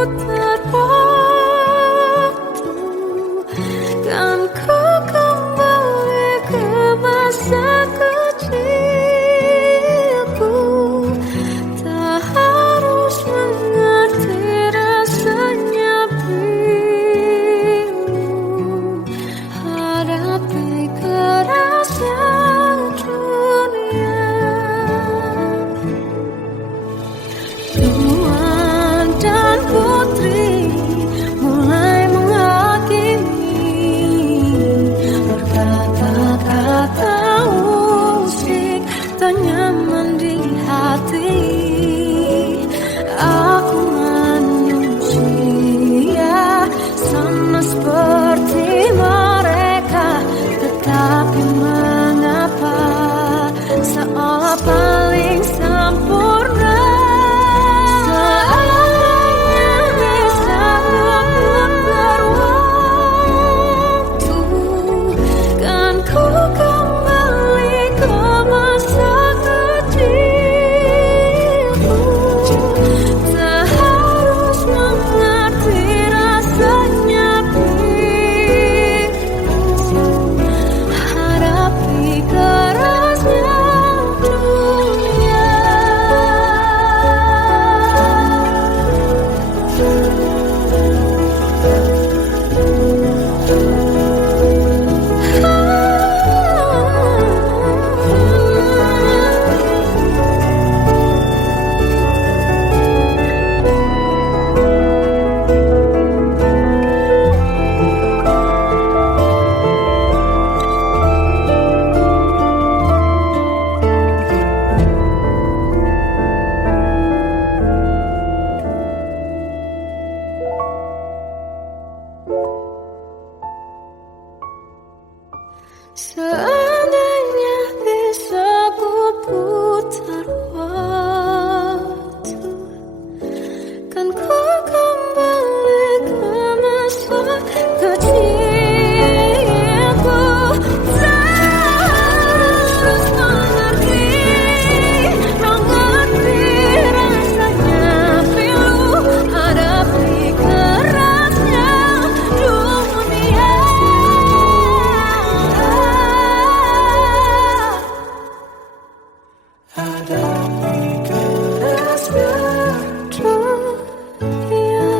putar waktu, kan ku kembali ke masa kecilku. Tak harus mengerti rasanya bingung hadapi kerasnya dunia. Tuan dan putri mulai menghakimi, berkata-kata usik tak nyaman di hati. Aku manusia sama seperti mereka, tetapi mengapa seolah paling sempurna. Seandainya bisa memutar waktu, kan ku kembali ke masa kecilku. Tak harus mengerti rasanya bingung hadapi kerasnya dunia. Seandainya bisa ku putar waktu, kan ku kembali ke masa kecilku. Tak harus mengerti rasanya pilu hadapi kerasnya dunia. Hadapi kerasnya dunia.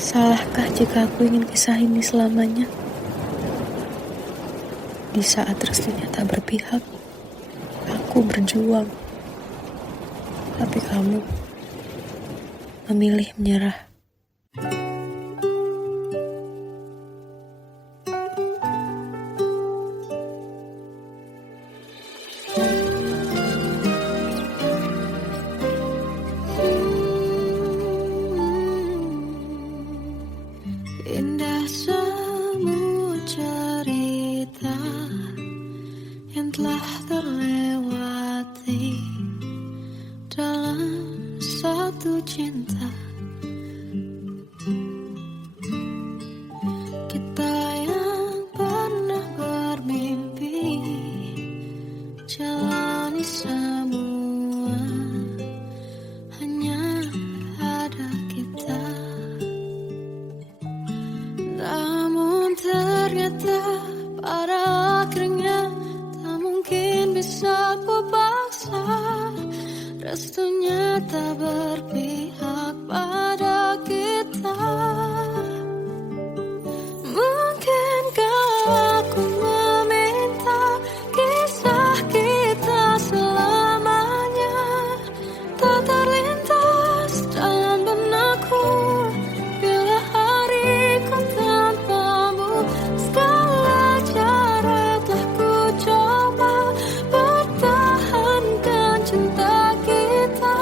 Salahkah jika aku ingin kisah ini selamanya? Di saat restunya tak berpihak, aku berjuang. Tapi kamu memilih menyerah. Indah semua cerita yang telah terlewati dalam satu cinta. Kita yang pernah bermimpi jalani semua, hanya ada kita. Namun ternyata pada akhirnya tak mungkin bisa ku paksa. Restunya tak berpihak pada kita. Mungkinkah aku meminta kisah kita selamanya tak terlintas dalam benakku bila hariku tanpamu. Segala cara telah ku coba pertahankan cinta kita.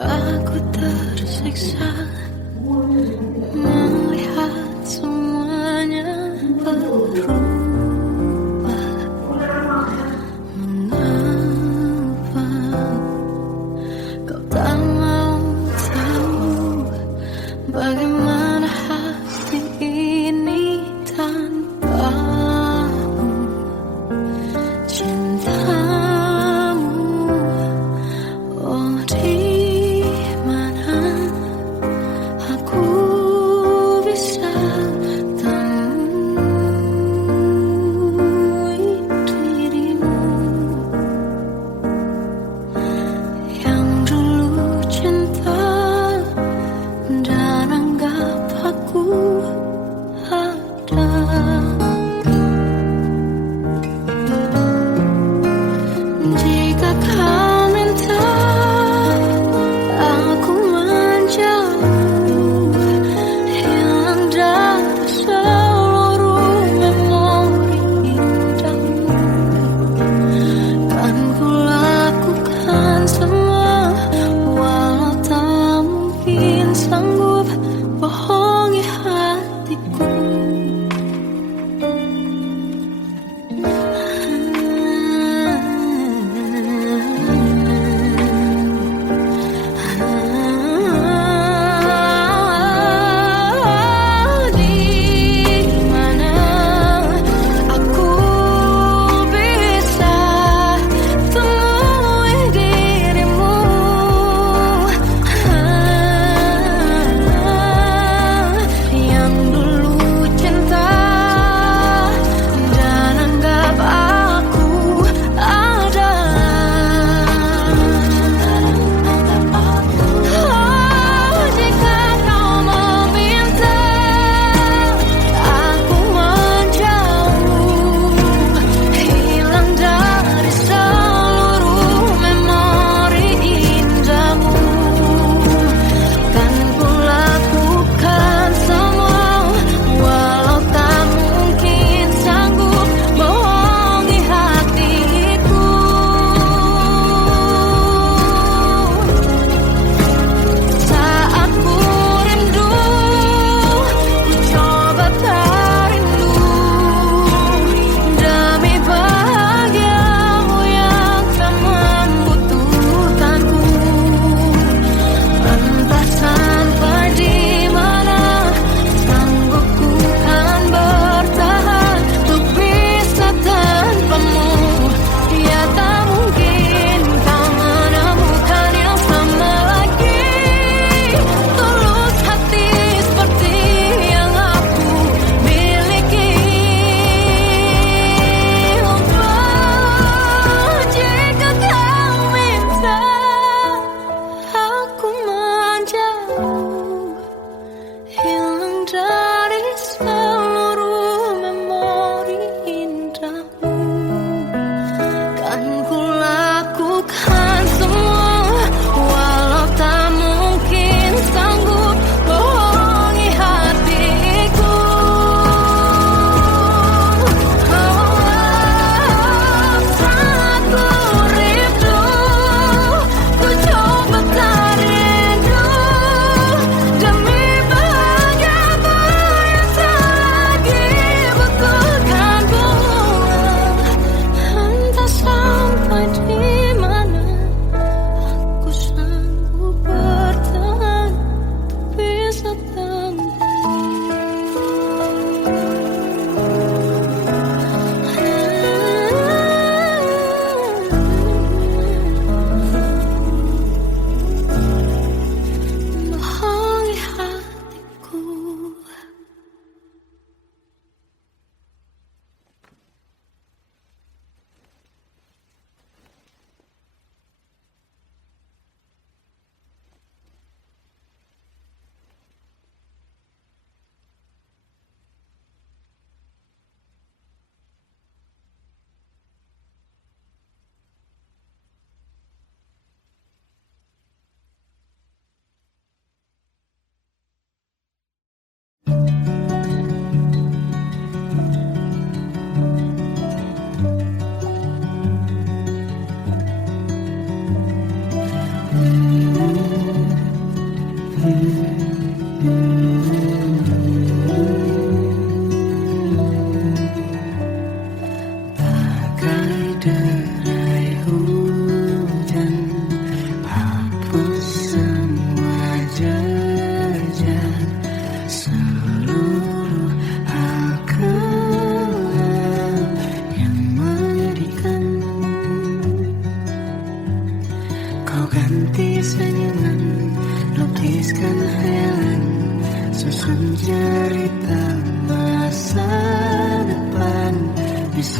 Aku tersiksa melihat semuanya berubah. Mengapa kau tak mau tahu bagaimana hati ini tanpamu? Cintamu, oh di mana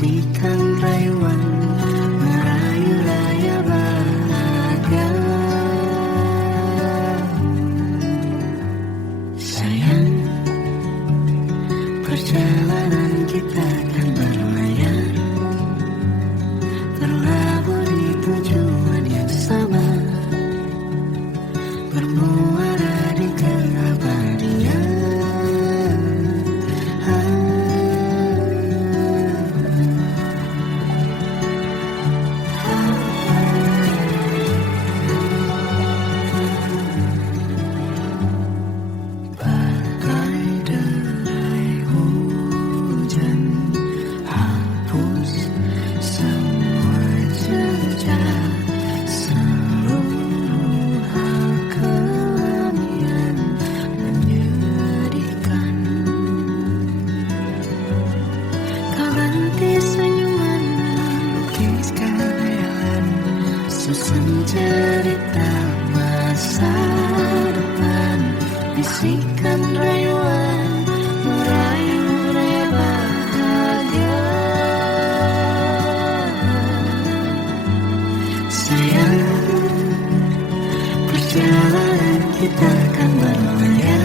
bisikan rayuan merayu raya bahagia. Sayang, perjalanan kita akan berlayar, berlabuh di tujuan yang sama, bermuara di keabadian. Bagai derai hujan hapus semua jejak, seluruh hal kelam yang menyedihkan. Kau ganti senyuman melukiskan hayalan, susun cerita masa depan, bisikan rayuan merayu raya bahagia. Sayang, perjalanan kita akan berlayar,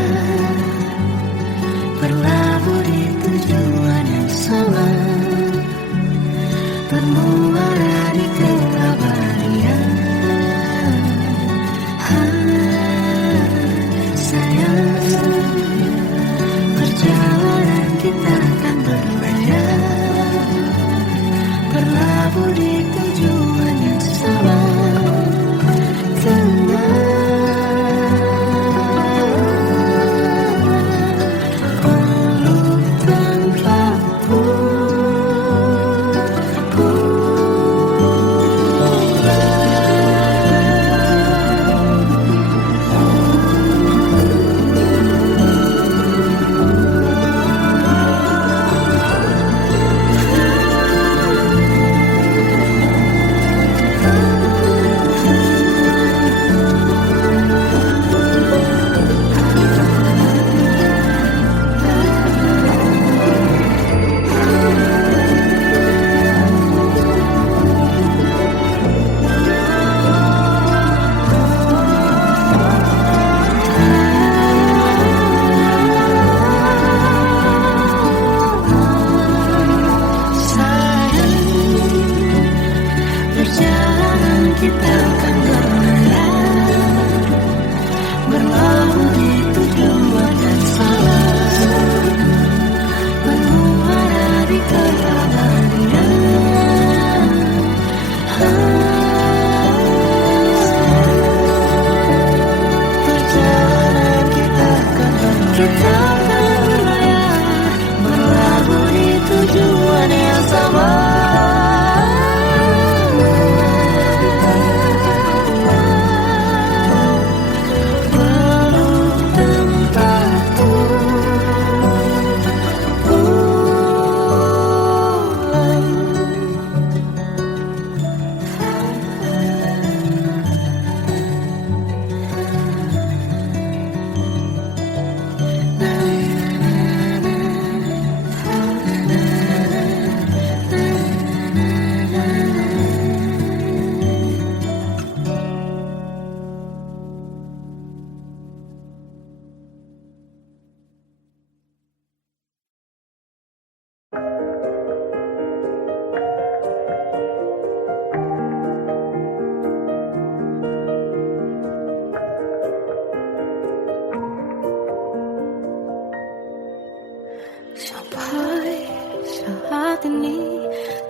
berlabuh di tujuan yang sama, bermuara di keabadian. Sayang, perjalanan kita akan berlayar, berlabuh di tujuan yang sama, peluk tanpaku. Perjalanan kita akan berlayar, berlabuh di tujuan yang sama, bermuara di keabadian. Perjalanan kita akan berlayar, berlabuh di tujuan yang sama. Sampai saat ini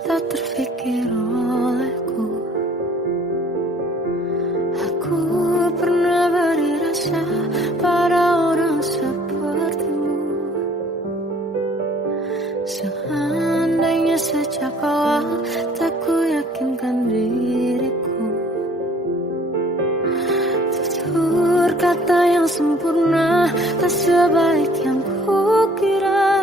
tak terfikir olehku, aku pernah beri rasa pada orang sepertimu. Seandainya sejak awal tak ku yakinkan diriku, tutur kata yang sempurna tak sebaik yang kukira.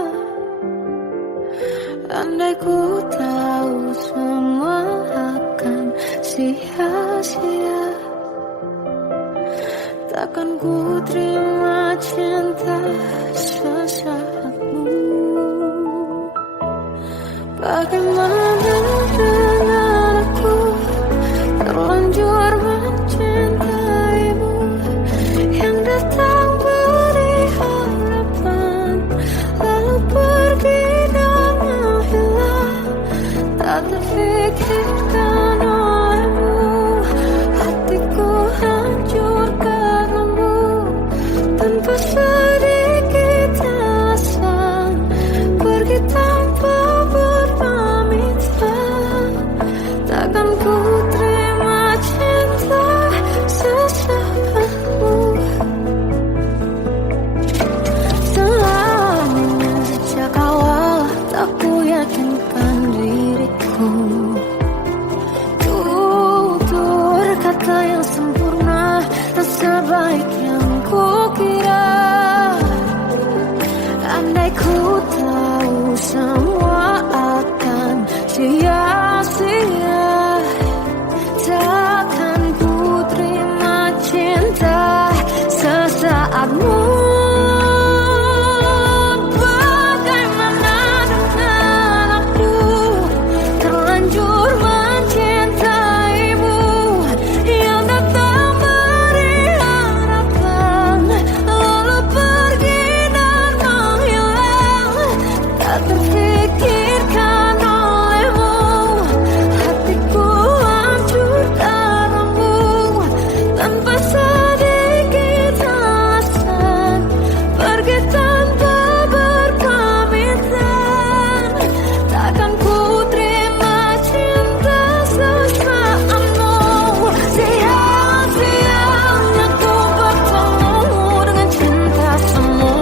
Andai ku tahu semua akan sia-sia, takkan ku terima cinta sesaatmu. Bagaimana dengan aku terlanjur mencintaimu yang datang beri harapan lalu pergi dan menghilang, tak terfikirkan olehmu. Hatiku hancur karenamu tanpa sedikit alasan, pergi tanpa berpamitan. Takkan ku terima cinta sesaatmu. Selama sejak awal tak ku yakinkan diriku, tutur kata yang sempurna tak sebaik yang ku kira. Andai ku tahu semua akan sia-sia, takkan ku terima cinta sesaatmu. Bagaimana dengan aku terlanjur mencintaimu yang datang beri harapan lalu pergi dan menghilang, tak terfikirkan olehmu. Hatiku hancur karenamu tanpa sedikit alasan, pergi tanpa berpamitan. Takkan ku terima cinta sesaatmu. Sia-sianya ku bertemu dengan cinta semu,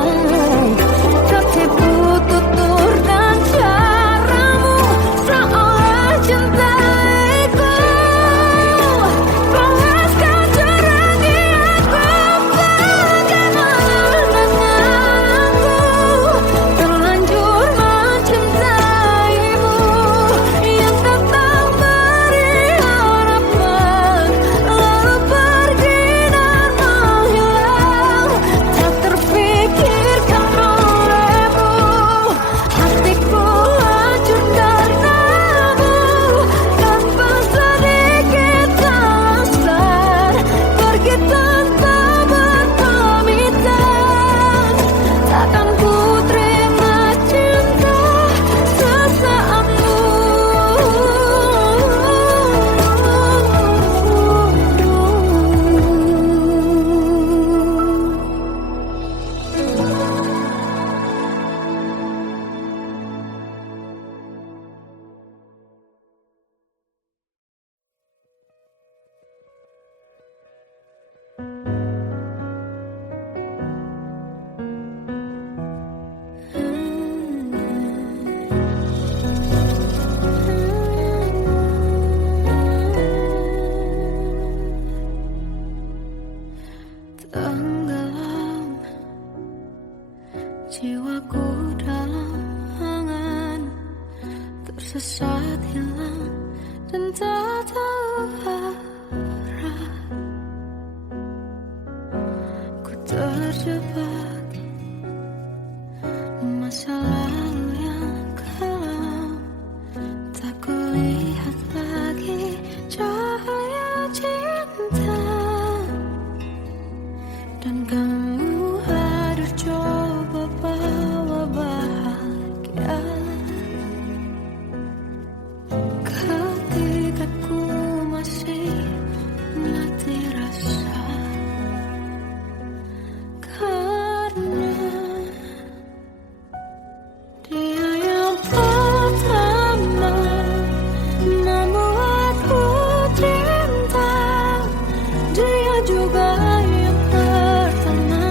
tertipu tutur dan caramu seolah cintaiku. Panaskan cerangi aku. Bagaimana dengan aku terlanjur mencintaimu yang datang beri harapan lalu pergi dan menghilang, tak terfikirkan olehmu. Hatiku hancur karenamu tanpa sedikit alasan, pergi tanpa berpamitan. Takkan ku terima cinta sesaatmu. Tenggelam jiwaku dalam angan, tersesat hilang dan tak tahu arah. Ku terjebak masa lalu yang kelam, tak kulihat lagi cahaya cinta. Dan kamu harus coba bawa bahagia ketika ku masih mati rasa. Karena dia yang pertama membuatku cinta, dia juga yang pertama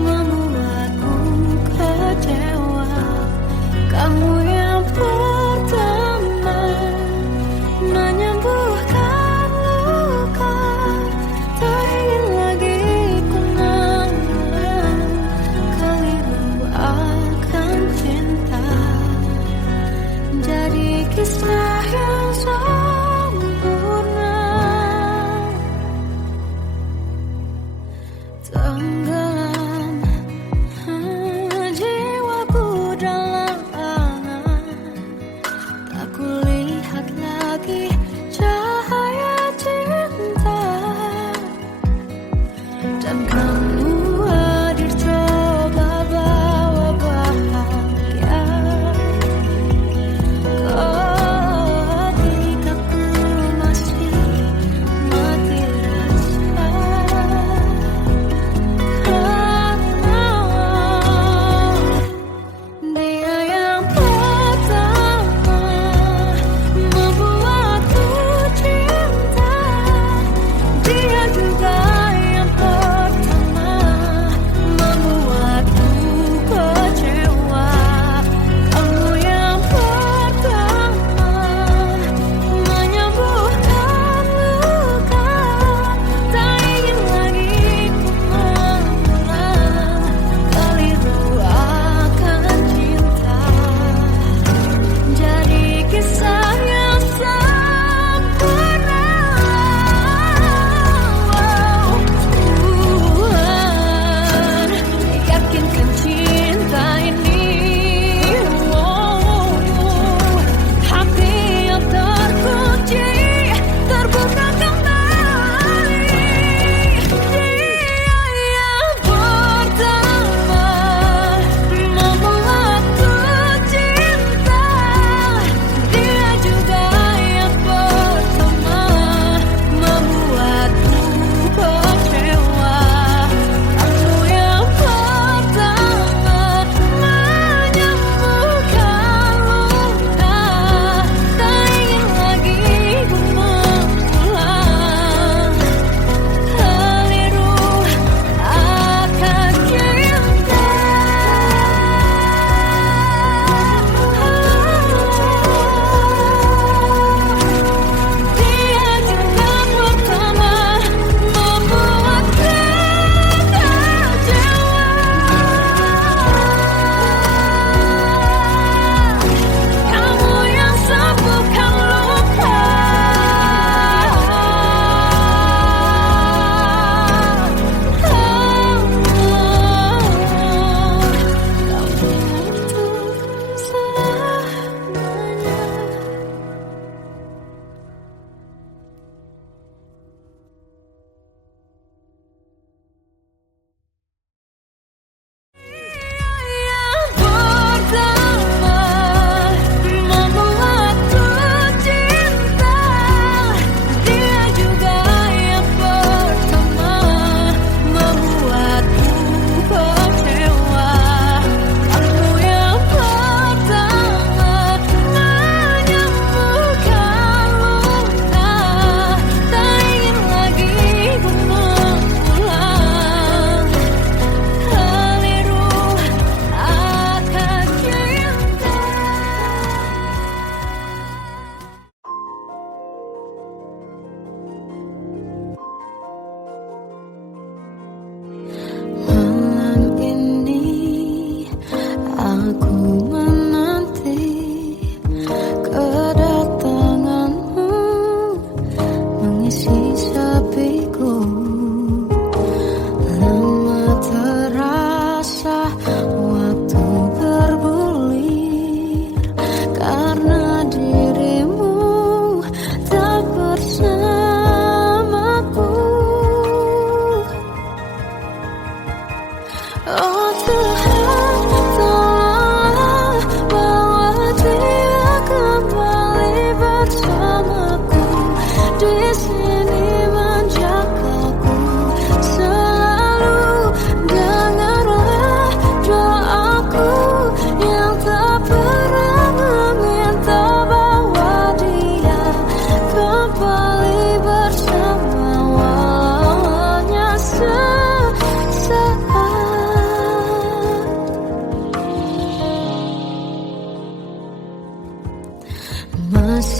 membuatku kecewa. Kamu yang pertama menyembuhkan luka, tak ingin lagi ku mengulang keliru akan cinta. Jadi kisah yang sempurna. Tenggelam jiwaku dalam angan,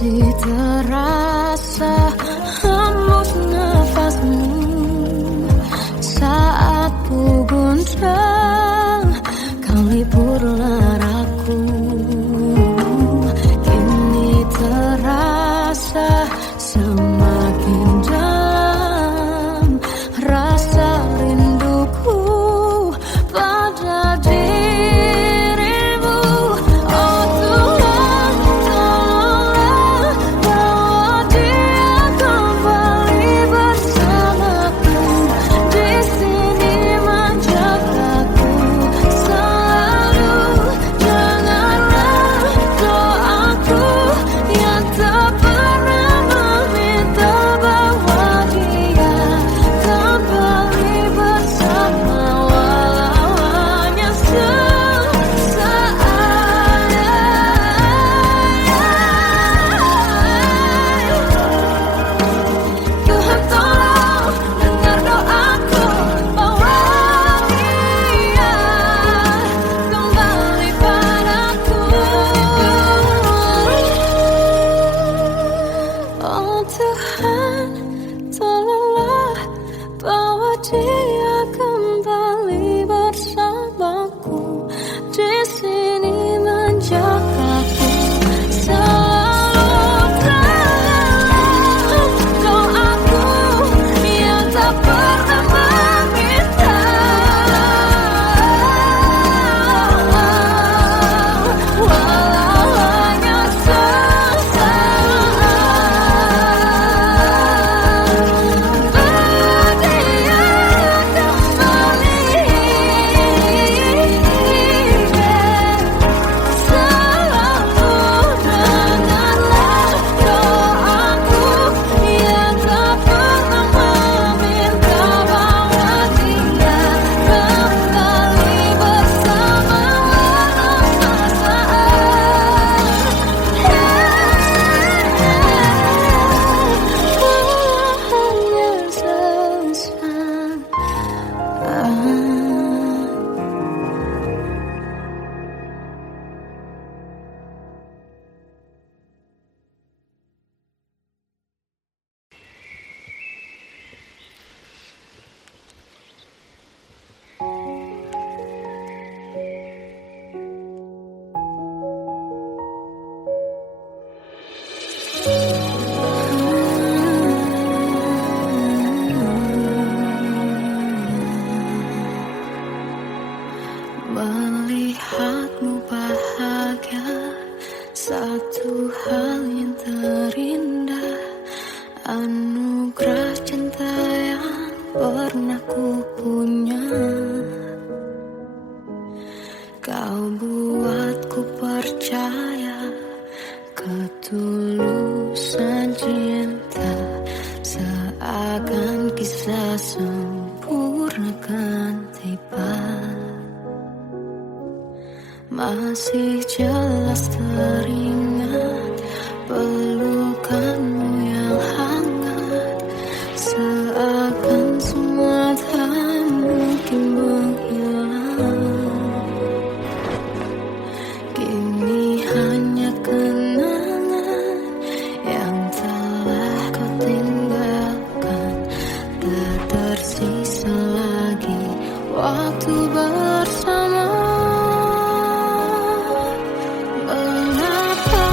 Masih terasa hembus nafasmu saat ku guncang, kau liburlah aku. Kini terasa semakin dalam rasa rinduku pada dirimu. Oh Tuhan, tolonglah bawa dia kembali bersamaku. Di sini menjagaku selalu. Janganlah doaku yang tak pernah meminta bawa dia kembali bersama, walau hanya sesaat. Tuhan tolong dengar doaku, bawa dia kembali padaku. Oh Tuhan, tolonglah bawa dia kembali bersamaku. Di sini menjagaku selalu. Doaku yang tak pernah meminta, walau hanya sesaat. Berdia kembali, selalu dengarlah doaku yang tak pernah meminta bawa dia kembali bersama, walau melihatmu bahagia, satu hal yang terindah, anugerah cinta yang pernah ku punya. Kau buatku percaya ketulusan cinta, seakan kisah sempurna kan tiba. Masih jelas teringat pelukanmu yang hangat, seakan semua tak mungkin menghilang. Kini hanya kenangan yang telah kau tinggalkan, tak tersisa lagi waktu bersama. Mengapa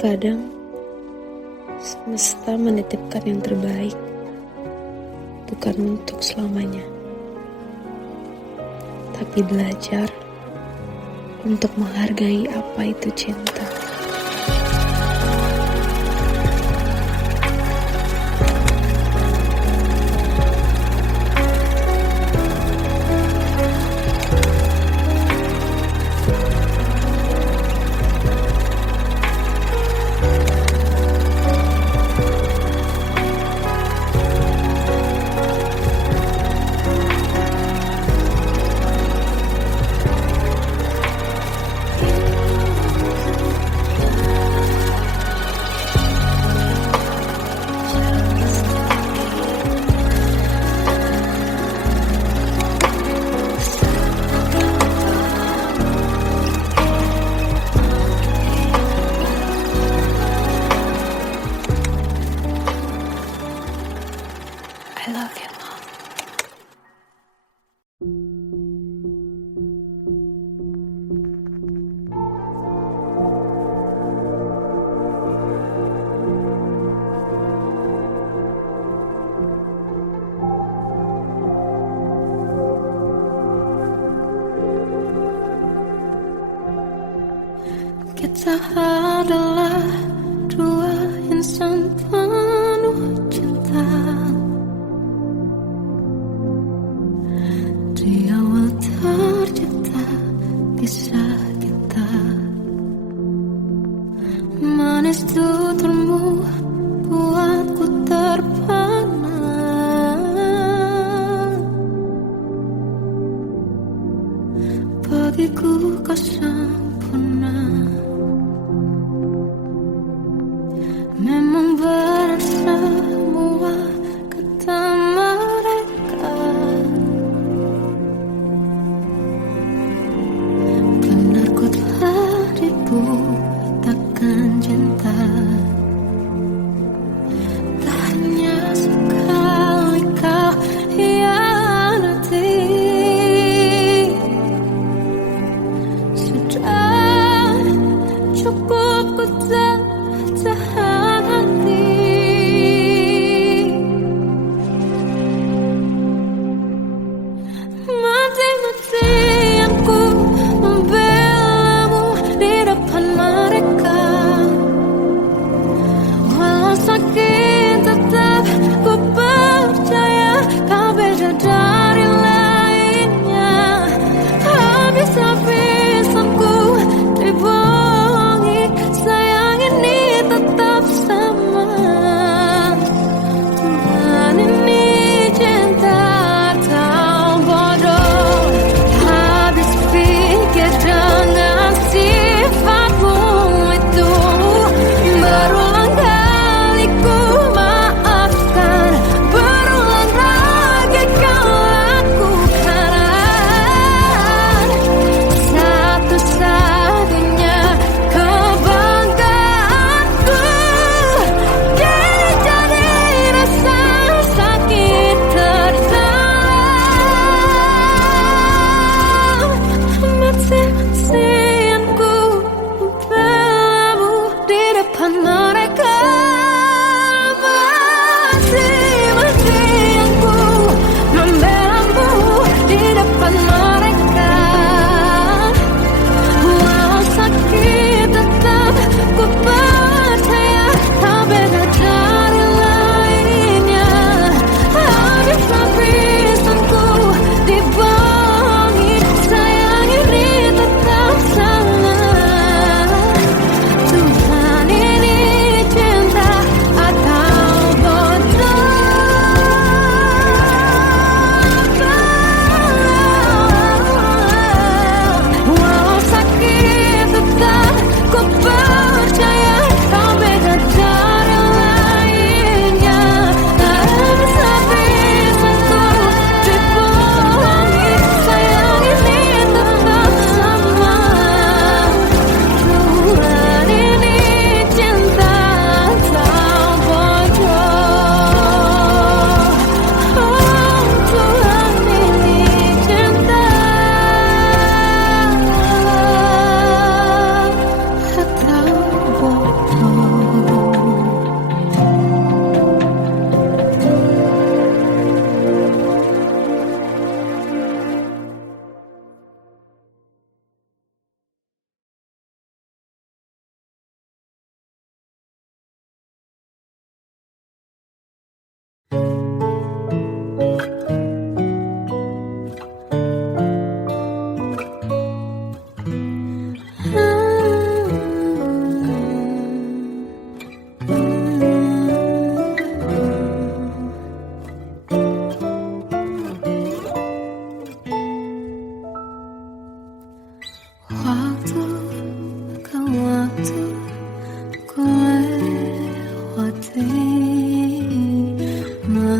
Kadang semesta menitipkan yang terbaik, bukan untuk selamanya, tapi belajar untuk menghargai apa itu cinta. I love you, Mom. Kita adalah dua insan penuh cinta. Di awal tercipta kisah kita, manis tuturmu buatku terpana. Bagiku kau sempurna. Memang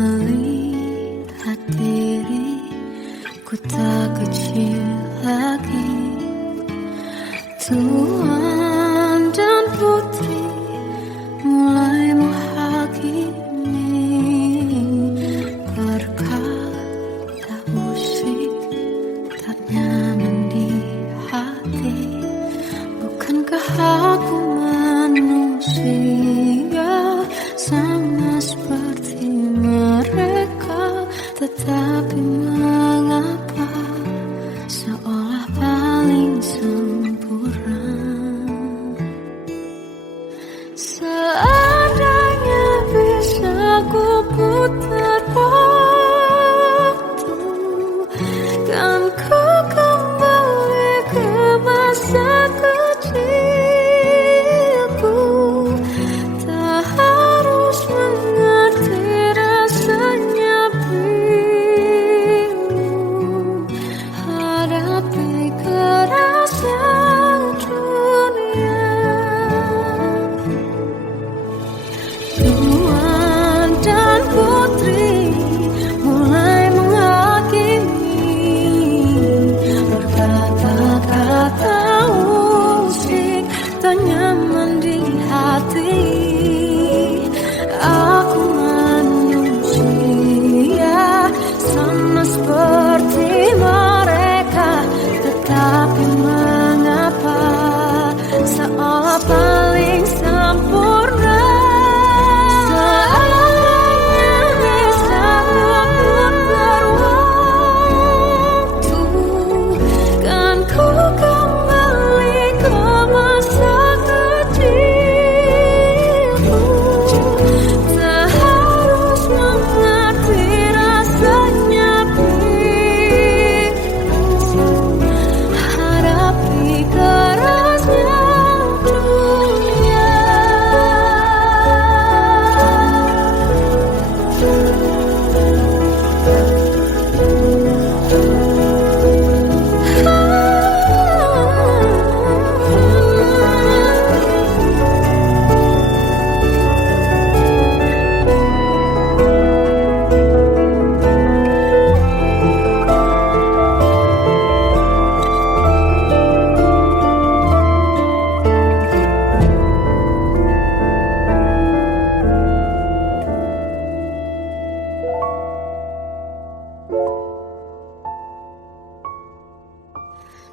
melihat diriku tak kecil lagi. Tuan dan putri mulai menghakimi berkata musik tak nyaman di hati. Bukankah aku manusia sama seperti mereka, tetapi mengapa seolah paling sempurna? Seandainya bisa ku putar waktu, kan ku kembali ke masa kecilku. Tak harus mengerti rasanya bingung hadapi kerasnya dunia. Tuan dan putri mulai menghakimi berkata-kata musik tak nyaman di hati. Aku manusia sama seperti mereka, tetapi mengapa seolah paling sempurna? Seandainya bisa memutar waktu, kan ku kembali ke masa kecilku. Tak harus mengerti rasanya bingung hadapi kerasnya dunia.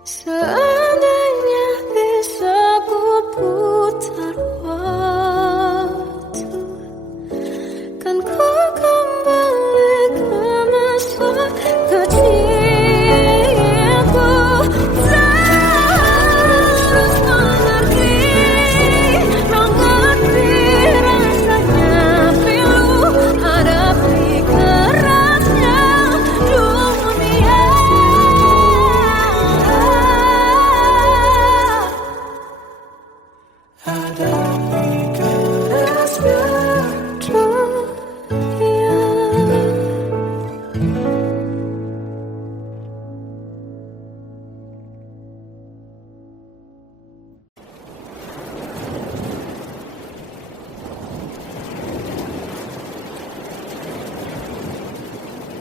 Seandainya bisa ku putar waktu, kan ku kembali ke masa kecilku. Tak harus mengerti rasanya pilu hadapi kerasnya dunia. Hadapi kerasnya dunia.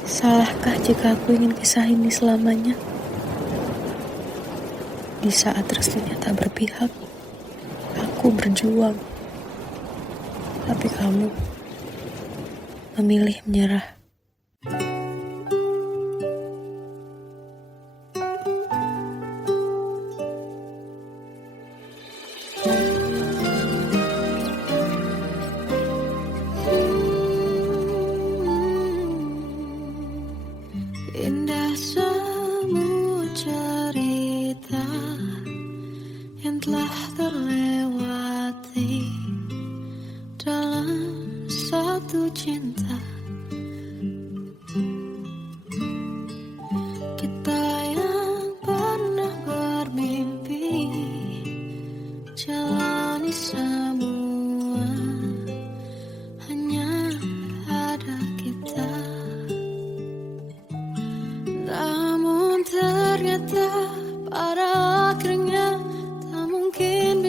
Salahkah jika aku ingin kisah ini selamanya? Di saat restunya tak berpihak, aku berjuang. Tapi kamu memilih menyerah. Indah semua cerita yang telah terlewati dalam satu cinta. Kita yang pernah bermimpi jalani semua, hanya ada kita. Namun ternyata pada akhirnya tak mungkin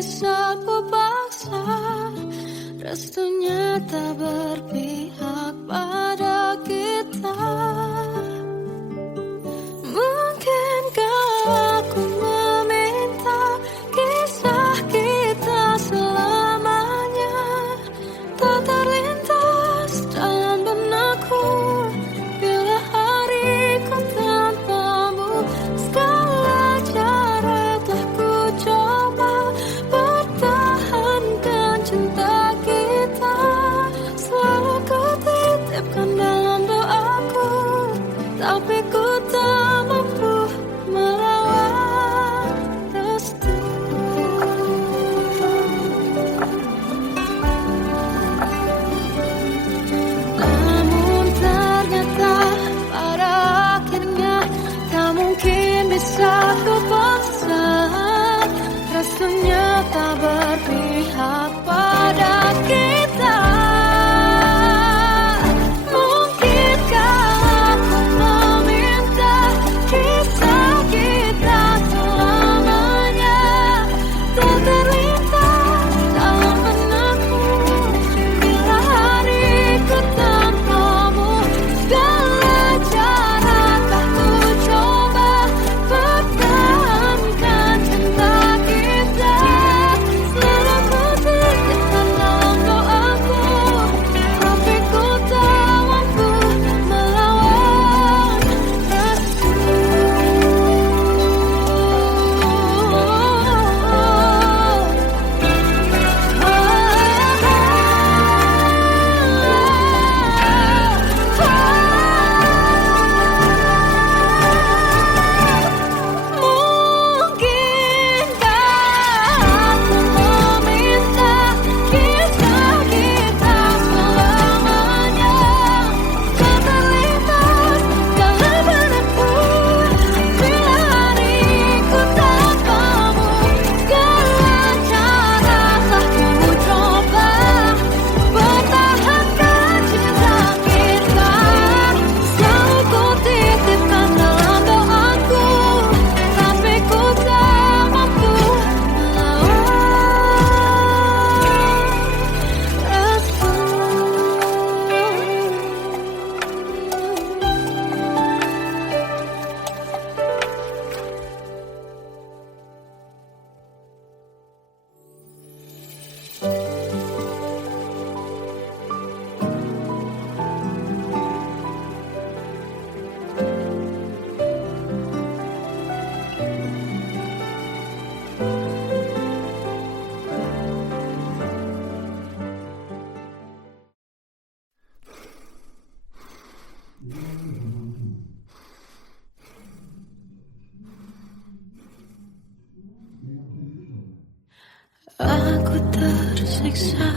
tersiksa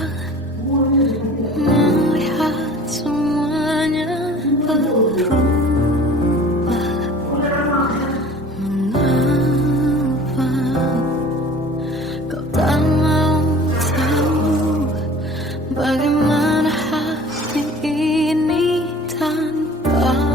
melihat semuanya berubah. Mengapa kau tak mau tahu bagaimana hati ini tanpa